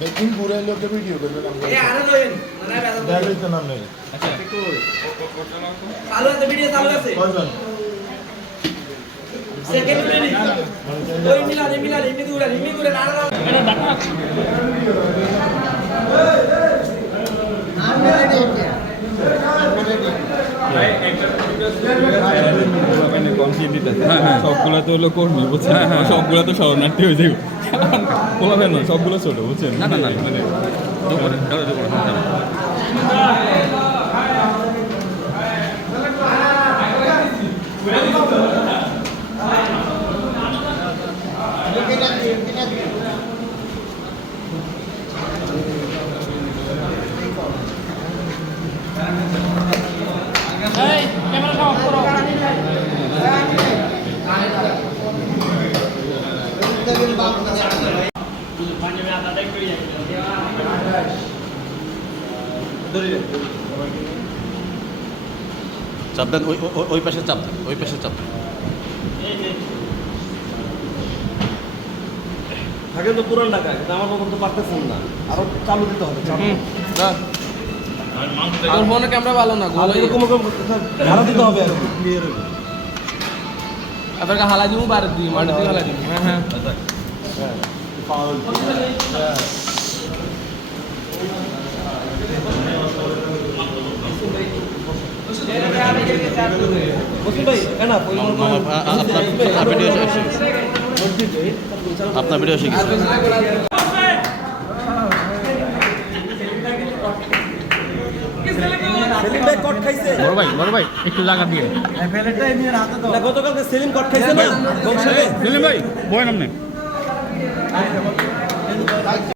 लेकिन पूरे लोग के वीडियो कर दो नाम नहीं अच्छा चालू है वीडियो चालू है कौन सा सेकंड में कोई मिला इमी दूर नारा मेरा डाटा সবগুলা তো হলো কর্মী বুঝছেন সবগুলা তো শরণার্থী হয়ে যাবে বলবেন না সবগুলো ছোট বুঝছেন না মানে চাপ দেন ওই পাশে চাপ দেন ওই পাশে চাপ দেন থাকে তো পুরান ঢাকা কিন্তু আমার মতন তো পারতেছেন না আরো চালু দিতে হবে আর ফোনে ক্যামেরা ভালো না এরকম ভাড়া দিতে হবে আর ক্লিয়ার হবে আপনাকে হালা দিব বারে দিই মাটি দিয়ে হালা দিব হ্যাঁ আপনার ভিডিও শিখেছি বড় ভাই একটু জায়গা দিয়ে গতকালকে সেলিম কট খাইছে না সেলিম ভাই বয় নামনে